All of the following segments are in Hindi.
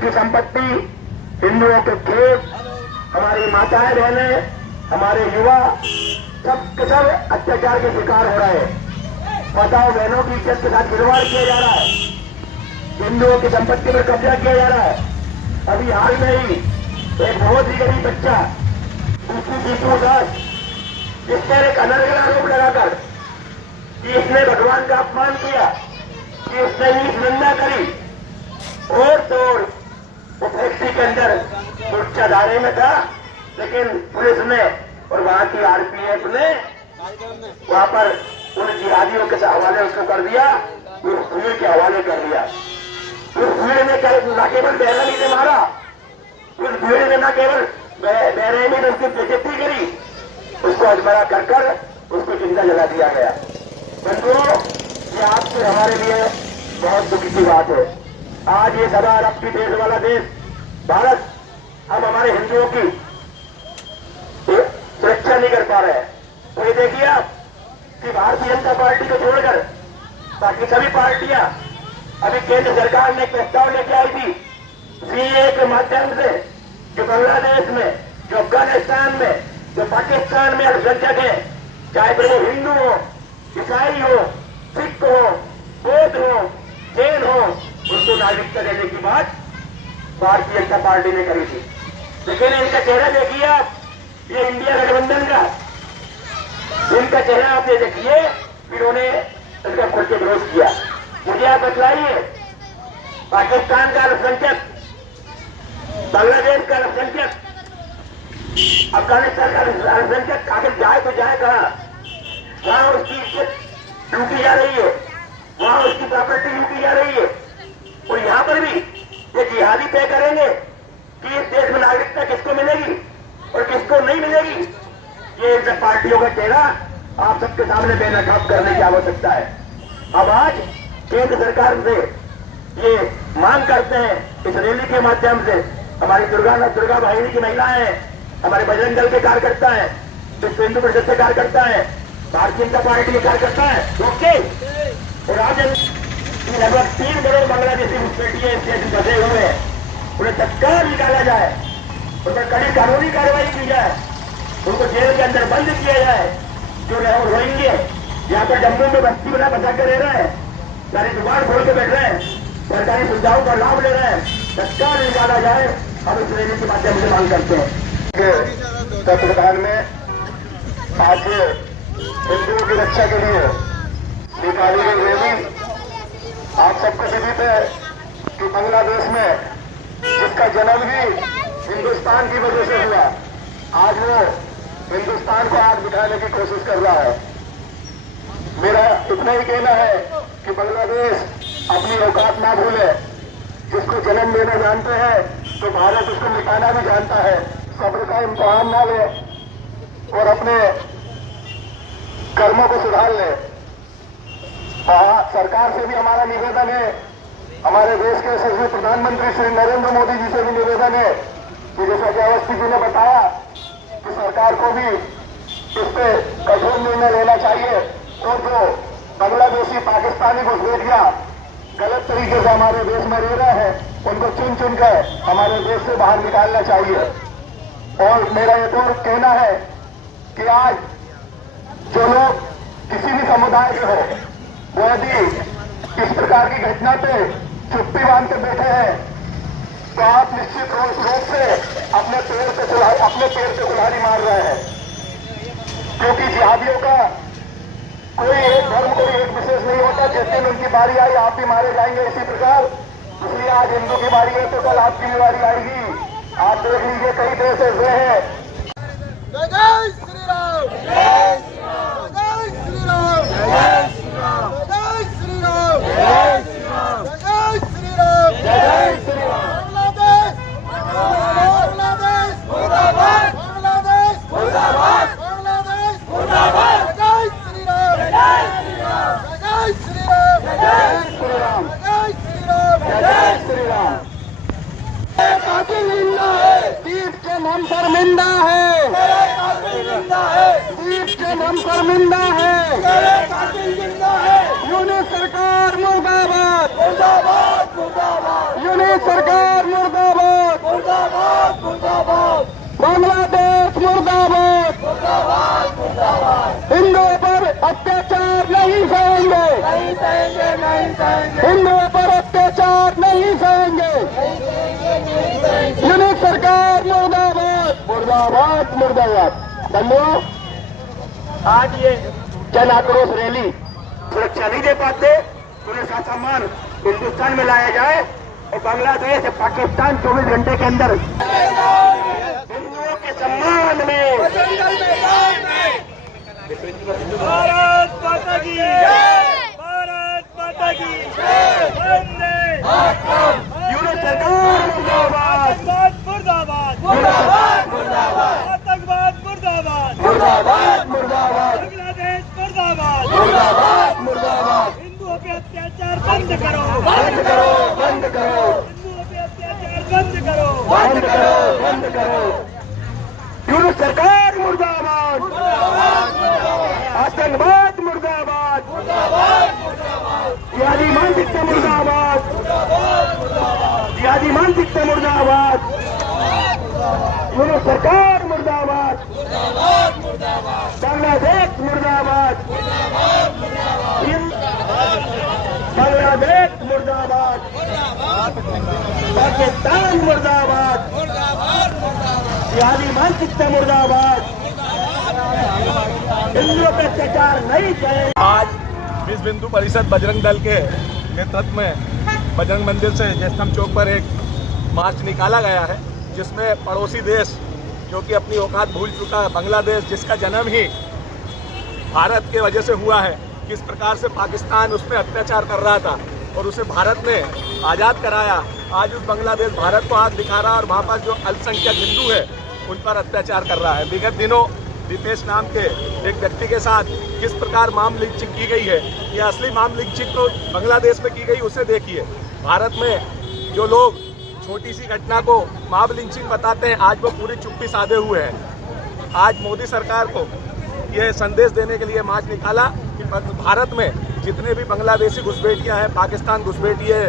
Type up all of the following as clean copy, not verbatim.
की संपत्ति, हिंदुओं के खेत, हमारी माताएं बहनें, हमारे युवा सब अत्याचार के शिकार हो रहे हैं। माताओं बहनों की इज्जत के साथ खिलवाड़ किया जा रहा है, हिंदुओं की संपत्ति पर कब्जा किया जा रहा है। अभी हाल में ही एक बहुत ही गरीब बच्चा जीतू दास, जिस पर एक अनर्गल आरोप लगाकर कि इसने भगवान का अपमान किया, कि इसने नीच निंदा करी, और तोड़ वो फैक्ट्री के अंदर सुरक्षा दायरे में था, लेकिन पुलिस ने और वहां की आरपीएफ ने वहां पर उन जिहादियों के हवाले उसको कर दिया, उस भीड़ के हवाले कर दिया। उस भीड़ ने न केवल बेरहमी से मारा, उस भीड़ ने न केवल बेरहमी ने उसकी बेइज्जती करी, उसको अजमरा कर कर उसको जिंदा जला दिया गया। बंधुओं, ये आपसे हमारे लिए बहुत दुख की बात है। आज ये सभा अरब की देश वाला देश भारत, हम हमारे हिंदुओं की सुरक्षा नहीं कर पा रहे हैं। तो ये देखिए आप कि भारतीय जनता पार्टी को छोड़कर बाकी सभी पार्टियां, अभी केंद्र सरकार ने एक प्रस्ताव लेके आई थी सीए के माध्यम से, जो बांग्लादेश में, जो अफगानिस्तान में, जो पाकिस्तान में अल्पसंख्यक है, चाहे फिर वो हिंदू हो, ईसाई हो, सिख हो, बौद्ध हो, जैन हो, उनको नागरिकता देने की बात भारतीय जनता पार्टी ने करी थी। लेकिन इनका चेहरा देखिए आप, ये इंडिया गठबंधन का, इनका चेहरा आप ये देखिए, इन्होंने इसका खुल के विरोध किया। मुझे आप बतलाइए, पाकिस्तान का अल्पसंख्यक, बांग्लादेश का अल्पसंख्यक, अफगानिस्तान का अल्पसंख्यक आखिर जाए तो जाए कहां? वहां उसकी इज्जत लूटी जा रही है, वहां उसकी प्रॉपर्टी लूटी जा रही है, और यहां पर भी ये जिहादी तय करेंगे कि इस देश में नागरिकता किसको मिलेगी और किसको नहीं मिलेगी। ये इन सब पार्टियों का चेहरा आप सबके सामने बेनकाब करने की आवश्यकता है। अब आज केंद्र सरकार से ये मांग करते हैं, इस रैली के माध्यम से, हमारी दुर्गा वाहिनी की महिलाएं हैं, हमारे बजरंग दल के कार्यकर्ता हैं, विश्व हिंदू परिषद के कार्यकर्ता है, भारतीय जनता पार्टी के कार्यकर्ता है, ओके, और आज लगभग 3 करोड़ बांग्लादेशी घुसपैठिए स्टेशन फंसे हुए हैं, उन्हें तत्काल निकाला जाए, उन पर कड़ी कानूनी कार्रवाई की जाए, उनको जेल के अंदर बंद किया जाए। जो रोहिंगे यहाँ पर जम्मू में बस्ती बना बचा कर रह रहे हैं, सारी दुकान खोल के बैठ रहे हैं, सरकारी सुविधाओं का लाभ ले रहे हैं, तत्काल निकाला जाए। हम इस रैली के माध्यम से मांग करते हैं। तत्वधान में आज हिंदुओं की रक्षा के लिए निकाली गई रैली, आप सबको विदित है कि बांग्लादेश में जिसका जन्म भी हिंदुस्तान की वजह से हुआ, आज वो हिंदुस्तान को आग दिखाने की कोशिश कर रहा है। मेरा इतना ही कहना है कि बांग्लादेश अपनी औकात ना भूले, जिसको जन्म देना जानते हैं तो भारत उसको मिटाना भी जानता है। सब्र का इम्तिहान ना ले और अपने कर्मों को सुधार ले। सरकार से भी हमारा निवेदन है, हमारे देश के यशस्वी प्रधानमंत्री श्री नरेंद्र मोदी जी से भी निवेदन है कि जैसा कि अवस्थी जी ने बताया कि सरकार को भी इस पे कठोर निर्णय लेना चाहिए, और जो बांग्लादेशी पाकिस्तानी घुसपैठियां गलत तरीके से हमारे देश में रह रहे हैं, उनको चुन चुन कर हमारे देश से बाहर निकालना चाहिए। और मेरा एक और कहना है कि आज जो लोग किसी भी समुदाय के हो, वो यदि इस प्रकार की घटना पे चुप्पी बांध के बैठे हैं, तो आप निश्चित रूप से अपने पैर पे कुल्हाड़ी मार रहे हैं, क्योंकि जिहादियों का कोई एक धर्म, कोई एक विशेष नहीं होता। जिस दिन उनकी बारी आई आप भी मारे जाएंगे इसी प्रकार। इसलिए आज हिंदू की बारी है तो कल आपकी भी बारी आएगी। आप देख लीजिए कई देश ऐसे हैं। जय श्री राम, जय श्री राम, जय श्री राम, जय श्री राम, जय श्री राम, जय श्री राम, जय श्री राम, जय श्री राम। बांग्लादेश बांग्लादेश मुर्दाबाद, बांग्लादेश मुर्दाबाद, बांग्लादेश मुर्दाबाद। जय श्री राम, जय श्री राम, जय श्री राम, जय श्री राम, जय श्री राम, जय श्री राम। कातिल जिंदा है, दीप के नाम शर्मिंदा है, दीप के नाम शर्मिंदा है, यूनिट सरकार मुर्दाबाद, मुर्दाबाद, मुर्दाबाद, यूनिट यूनुस सरकार मुर्दाबाद, मुर्दाबाद मुर्दाबाद बांग्लादेश मुर्दाबाद, मुर्दाबाद मुर्दाबाद। हिंदुओं पर अत्याचार नहीं सहेंगे, नहीं सहेंगे नहीं सहेंगे हिंदुओं पर अत्याचार नहीं सहेंगे। नहीं सहेंगे। यूनुस सरकार मुर्दाबाद, मुर्दाबाद मुर्दाबाद। धन्यवाद। आज ये जन आक्रोश रैली सुरक्षा नहीं दे पाते, उन्हें सामान हिंदुस्तान में लाया जाए और बांग्लादेश या पाकिस्तान 24 घंटे के अंदर हिंदुओं के सम्मान में। भारत माता की जय, भारत माता की जय। वंदे मातरम। यूनुस सरकार मुर्दाबाद, मुर्दाबाद मुर्दाबाद मुर्दाबाद मुर्दाबाद। आतंकवाद मुर्दाबाद, मुर्दाबाद मुर्दाबाद, बांग्लादेश मुर्दाबाद। मुर्दाबाद मुर्दाबाद। हिंदुओं पे अत्याचार बंद करो, बंद करो, बंद करो, हिंदुओं पे अत्याचार बंद करो, बंद करो, बंद करो। यूनुस सरकार मुर्दाबाद, आतंकवाद मुर्दाबाद, जिहादी मानसिकता मुर्दाबाद, जिहादी मानसिकता मुर्दाबाद। यूनुस सरकार मुर्दाबाद, बांग्लादेश मुर्दाबाद, बांग्लादेश मुर्दाबाद, पाकिस्तान मुर्दाबाद, जिहादी मानसिकता मुर्दाबाद। हिंदुओं पे अत्याचार नहीं करें। आज विश्व हिंदू परिषद बजरंग दल के नेतृत्व में बजरंग मंदिर से जयस्तंभ चौक पर एक मार्च निकाला गया है, जिसमें पड़ोसी देश जो कि अपनी औकात भूल चुका है, बांग्लादेश, जिसका जन्म ही भारत के वजह से हुआ है, किस प्रकार से पाकिस्तान उस पर अत्याचार कर रहा था और उसे भारत ने आज़ाद कराया। आज उस बांग्लादेश भारत को हाथ दिखा रहा है और वहाँ पर जो अल्पसंख्यक हिंदू है उन पर अत्याचार कर रहा है। विगत दिनों दीपेश नाम के एक व्यक्ति के साथ किस प्रकार मॉब लिंचिंग की गई है, ये असली मॉब लिंचिंग तो बांग्लादेश में की गई, उसे देखिए। भारत में जो लोग छोटी सी घटना को मॉब लिंचिंग बताते हैं, आज वो पूरी चुप्पी साधे हुए हैं। आज मोदी सरकार को ये संदेश देने के लिए मार्च निकाला कि भारत में जितने भी बांग्लादेशी घुसपैठियाँ हैं, पाकिस्तान घुसपैठिए,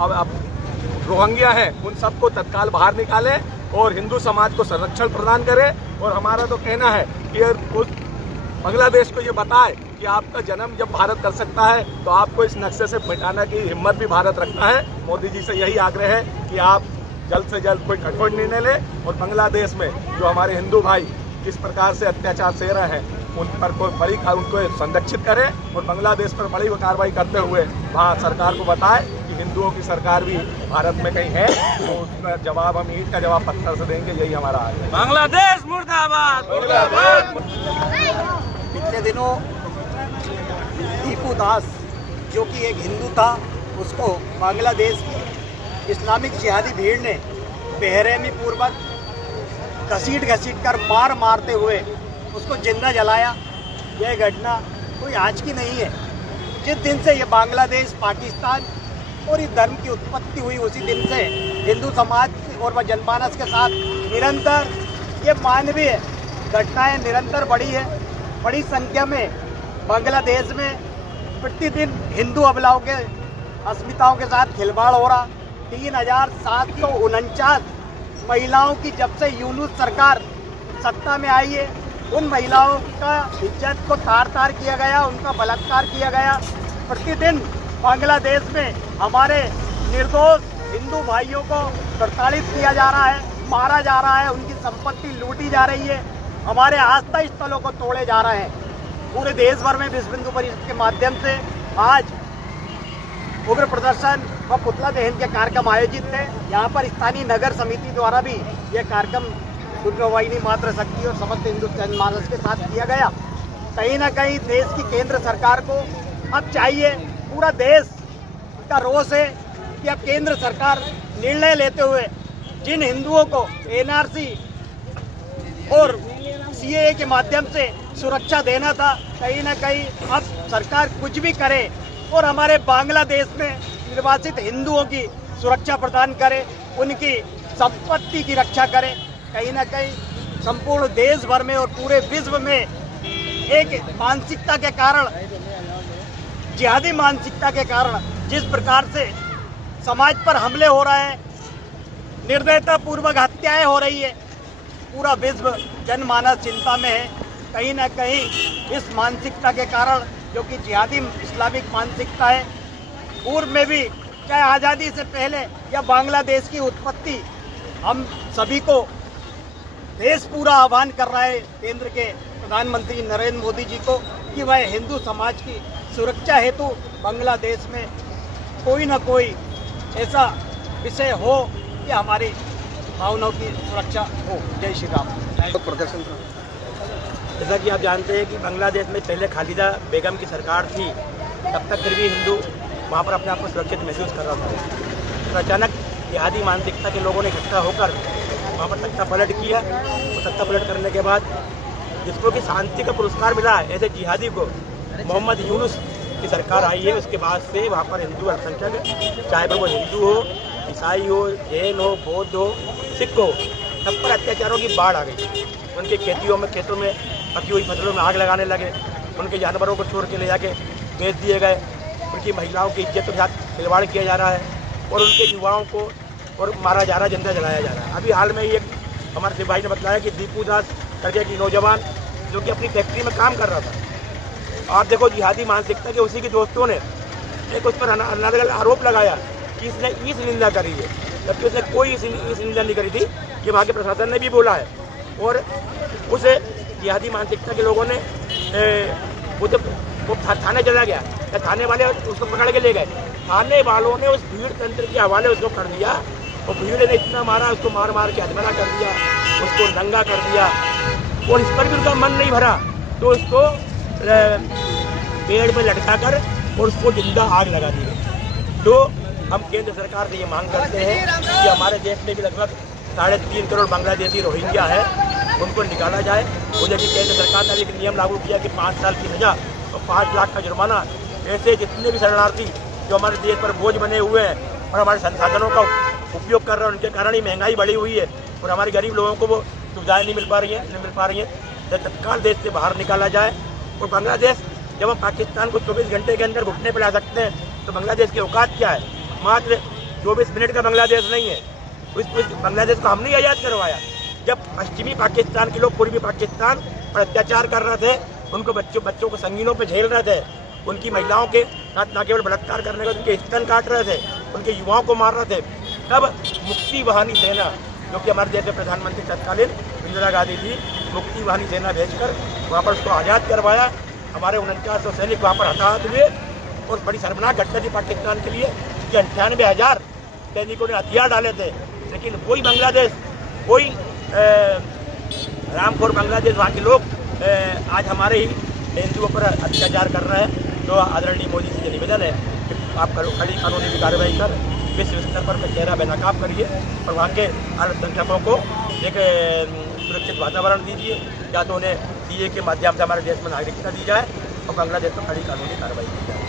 अब रोहिंग्या हैं, उन सबको तत्काल बाहर निकालें और हिंदू समाज को संरक्षण प्रदान करें। और हमारा तो कहना है कि उस बांग्लादेश को ये बताए कि आपका जन्म जब भारत कर सकता है तो आपको इस नक्शे से मिटाने की हिम्मत भी भारत रखता है। मोदी जी से यही आग्रह है कि आप जल्द से जल्द कोई कठोर निर्णय लें और बांग्लादेश में जो हमारे हिंदू भाई किस प्रकार से अत्याचार सह रहे हैं उन पर कोई उनको संरक्षित करें और बांग्लादेश पर बड़ी कार्रवाई करते हुए वहाँ सरकार को बताए कि हिंदुओं की सरकार भी भारत में कहीं है, तो उसका जवाब हम ईंट का जवाब पत्थर से देंगे। यही हमारा हाल है। बांग्लादेश मुर्दाबाद, मुर्दाबाद। पिछले दिनों दीपू दास जो कि एक हिंदू था, उसको बांग्लादेश की इस्लामिक जिहादी भीड़ ने बेरहमी पूर्वक घसीट कर मारते हुए उसको जिंदा जलाया। यह घटना कोई आज की नहीं है। जिस दिन से ये बांग्लादेश, पाकिस्तान और इस धर्म की उत्पत्ति हुई, उसी दिन से हिंदू समाज और वह जनमानस के साथ निरंतर ये मानवीय घटनाएं निरंतर बढ़ी है। बड़ी संख्या में बांग्लादेश में प्रतिदिन हिंदू अबलाओं के अस्मिताओं के साथ खिलवाड़ हो रहा। 3749 महिलाओं की जब से यूनुस सरकार सत्ता में आई है, उन महिलाओं का इज्जत को तार किया गया, उनका बलात्कार किया गया। प्रतिदिन बांग्लादेश में हमारे निर्दोष हिंदू भाइयों को प्रताड़ित किया जा रहा है, मारा जा रहा है, उनकी संपत्ति लूटी जा रही है, हमारे आस्था स्थलों को तोड़े जा रहे हैं। पूरे देश भर में विश्व हिंदू परिषद के माध्यम से आज उग्र प्रदर्शन व पुतला दहन के कार्यक्रम आयोजित थे। यहाँ पर स्थानीय नगर समिति द्वारा भी यह कार्यक्रम दुर्गवाहिनी मातृशक्ति और समस्त हिंदू जनमानस के साथ किया गया। कहीं ना कहीं देश की केंद्र सरकार को अब चाहिए, पूरा देश का रोष है कि अब केंद्र सरकार निर्णय लेते हुए जिन हिंदुओं को एनआरसी और सीएए के माध्यम से सुरक्षा देना था, कहीं ना कहीं अब सरकार कुछ भी करे और हमारे बांग्लादेश में निर्वासित हिंदुओं की सुरक्षा प्रदान करे, उनकी संपत्ति की रक्षा करे। कहीं ना कहीं संपूर्ण देश भर में और पूरे विश्व में एक मानसिकता के कारण, जिहादी मानसिकता के कारण जिस प्रकार से समाज पर हमले हो रहे हैं, निर्दयता पूर्वक हत्याएं हो रही है। पूरा विश्व जनमानस चिंता में है। कहीं ना कहीं इस मानसिकता के कारण, जो कि जिहादी इस्लामिक मानसिकता है, पूर्व में भी चाहे आज़ादी से पहले या बांग्लादेश की उत्पत्ति, हम सभी को देश पूरा आह्वान कर रहा है केंद्र के प्रधानमंत्री नरेंद्र मोदी जी को कि वह हिंदू समाज की सुरक्षा हेतु बांग्लादेश में कोई ना कोई ऐसा विषय हो कि हमारी भावनाओं की सुरक्षा हो। जय श्री राम। प्रदर्शन जैसा कि आप जानते हैं कि बांग्लादेश में पहले खालिदा बेगम की सरकार थी, तब तक फिर भी हिंदू वहाँ पर अपने आप को सुरक्षित महसूस कर रहा था। तो अचानक जिहादी मानसिकता के लोगों ने इकट्ठा होकर वहाँ पर तख्ता पलट किया। और तख्ता पलट करने के बाद जिसको कि शांति का पुरस्कार मिला है, ऐसे जिहादी को मोहम्मद यूनुस की सरकार आई है, उसके बाद से वहाँ पर हिंदू अल्पसंख्यक, चाहे फिर वो हिंदू हो, ईसाई हो, जैन हो, बौद्ध हो, सिख हो, सब पर अत्याचारों की बाढ़ आ गई। उनके खेतों में पकी हुई फसलों में आग लगाने लगे, उनके जानवरों को छोड़ के ले जाके बेच दिए गए, उनकी महिलाओं की इज्जत के साथ खिलवाड़ किया जा रहा है और उनके युवाओं को और मारा जा रहा है, जिंदा जलाया जा रहा है। अभी हाल में ही एक हमारे सिपाही ने बताया कि दीपू दास करके की नौजवान जो कि अपनी फैक्ट्री में काम कर रहा था, आप देखो जिहादी मानसिकता के उसी के दोस्तों ने एक उस पर अलग आरोप लगाया कि इसने ईस निंदा करी है, जबकि उसने कोई ईस निंदा नहीं करी थी। ये वहाँ के प्रशासन ने भी बोला है। और उस जिहादी मानसिकता के लोगों ने वो थाने चला गया, थाने वाले उसको पकड़ के ले गए। थाने वालों ने उस भीड़ तंत्र के हवाले उसको कर दिया और भीड़ ने इतना मारा, उसको मार मार के अधमरा कर दिया, उसको नंगा कर दिया और इस पर भी उनका मन नहीं भरा तो उसको पेड़ पे लटका कर और उसको जिंदा आग लगा दी गई। तो हम केंद्र सरकार से ये मांग करते हैं कि हमारे देश में भी लगभग 3.5 करोड़ बांग्लादेशी रोहिंग्या है, उनको निकाला जाए। मुझे कि केंद्र सरकार ने एक नियम लागू किया कि 5 साल की सजा और 5 लाख का जुर्माना। ऐसे जितने भी शरणार्थी जो हमारे देश पर बोझ बने हुए हैं और हमारे संसाधनों का उपयोग कर रहे हैं, उनके कारण ही महंगाई बढ़ी हुई है और हमारे गरीब लोगों को वो सुविधाएँ नहीं मिल पा रही हैं। तो तत्काल देश से बाहर निकाला जाए। और बांग्लादेश, जब हम पाकिस्तान को 24 घंटे के अंदर घुटने पर ला सकते हैं तो बांग्लादेश की औकात क्या है? मात्र 24 मिनट का बांग्लादेश नहीं है। उस बांग्लादेश को हमने आज़ाद करवाया। जब पश्चिमी पाकिस्तान के लोग पूर्वी पाकिस्तान पर अत्याचार कर रहे थे, उनको बच्चों को संगीनों पे झेल रहे थे, उनकी महिलाओं के साथ न केवल बलात्कार करने का, उनके स्तन काट रहे थे, उनके युवाओं को मार रहे थे, तब मुक्ति वाहिनी सेना, जो कि हमारे देश में प्रधानमंत्री तत्कालीन इंदिरा गांधी थी, मुक्ति वाहिनी सेना भेजकर वहाँ पर उसको आज़ाद करवाया। हमारे 4900 सैनिक वहाँ पर हताहत हुए और बड़ी शर्मनाक घटना थी पाकिस्तान के लिए कि 98,000 सैनिकों ने हथियार डाले थे। लेकिन वही बांग्लादेश, वही रामखोर बांग्लादेश, वहाँ के लोग आज हमारे ही हिंदुओं पर अत्याचार कर रहे हैं। तो आदरणीय मोदी जी से निवेदन है कि आप कड़ी कानूनी कार्रवाई कर विश्व स्तर पर चेहरा बेनकाब करिए और वहाँ के अल्पसंख्यकों को एक सुरक्षित वातावरण दीजिए, या तो उन्हें सीए के माध्यम से हमारे देश में नागरिकता दी जाए और बांग्लादेश पर कड़ी कानूनी कार्रवाई की जाए।